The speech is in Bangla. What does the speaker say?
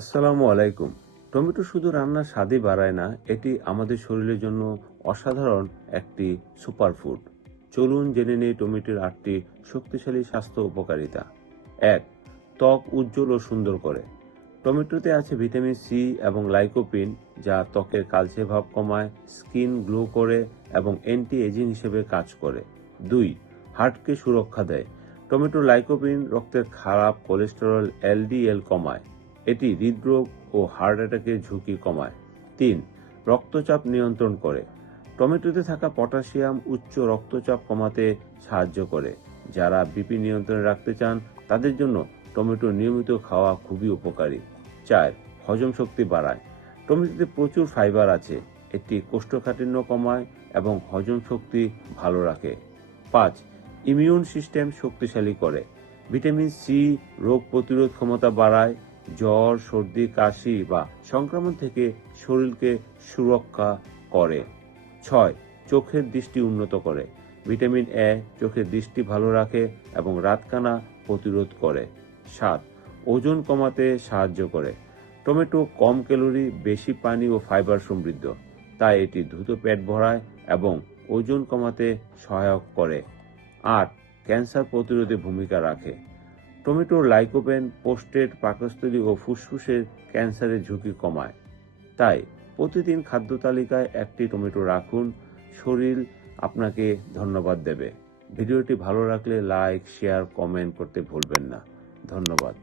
আসসালামু আলাইকুম। টমেটো শুধু রান্নার স্বাদই বাড়ায় না, এটি আমাদের শরীরের জন্য অসাধারণ একটি সুপারফুড। চলুন জেনে নেই টমেটোর আটটি শক্তিশালী স্বাস্থ্য উপকারিতা। এক, ত্বক উজ্জ্বল ও সুন্দর করে। টমেটোতে আছে ভিটামিন সি এবং লাইকোপিন, যা ত্বকের কালচে ভাব কমায়, স্কিন গ্লো করে এবং অ্যান্টি এজিং হিসেবে কাজ করে। দুই, হার্টকে সুরক্ষা দেয়। টমেটো লাইকোপিন রক্তের খারাপ কোলেস্টেরল, এলডিএল কমায়। এটি হৃদরোগ ও হার্ট অ্যাটাকের ঝুঁকি কমায়। তিন, রক্তচাপ নিয়ন্ত্রণ করে। টমেটোতে থাকা পটাশিয়াম উচ্চ রক্তচাপ কমাতে সাহায্য করে। যারা বিপি নিয়ন্ত্রণে রাখতে চান, তাদের জন্য টমেটো নিয়মিত খাওয়া খুবই উপকারী। চার, হজম শক্তি বাড়ায়। টমেটোতে প্রচুর ফাইবার আছে, এটি কোষ্ঠকাঠিন্য কমায় এবং হজম শক্তি ভালো রাখে। পাঁচ, ইমিউন সিস্টেম শক্তিশালী করে। ভিটামিন সি রোগ প্রতিরোধ ক্ষমতা বাড়ায় জ্বর, সর্দি, কাশি বা সংক্রমণ থেকে শরীরকে সুরক্ষা করে। ছয়, চোখের দৃষ্টি উন্নত করে। ভিটামিন এ চোখের দৃষ্টি ভালো রাখে এবং রাতকানা প্রতিরোধ করে। সাত, ওজন কমাতে সাহায্য করে। টমেটো কম ক্যালোরি, বেশি পানি ও ফাইবার সমৃদ্ধ। তাই এটি দ্রুত পেট ভরায় এবং ওজন কমাতে সহায়ক করে। আট, ক্যান্সার প্রতিরোধে ভূমিকা রাখে। টমেটোর লাইকোপেন পোস্টেট পাকস্থলী ও ফুসফুসের ক্যান্সারের ঝুঁকি কমায়। তাই প্রতিদিন খাদ্য তালিকায় একটি টমেটো রাখুন। শরীর আপনাকে ধন্যবাদ দেবে। ভিডিওটি ভালো রাখলে লাইক, শেয়ার, কমেন্ট করতে ভুলবেন না। ধন্যবাদ।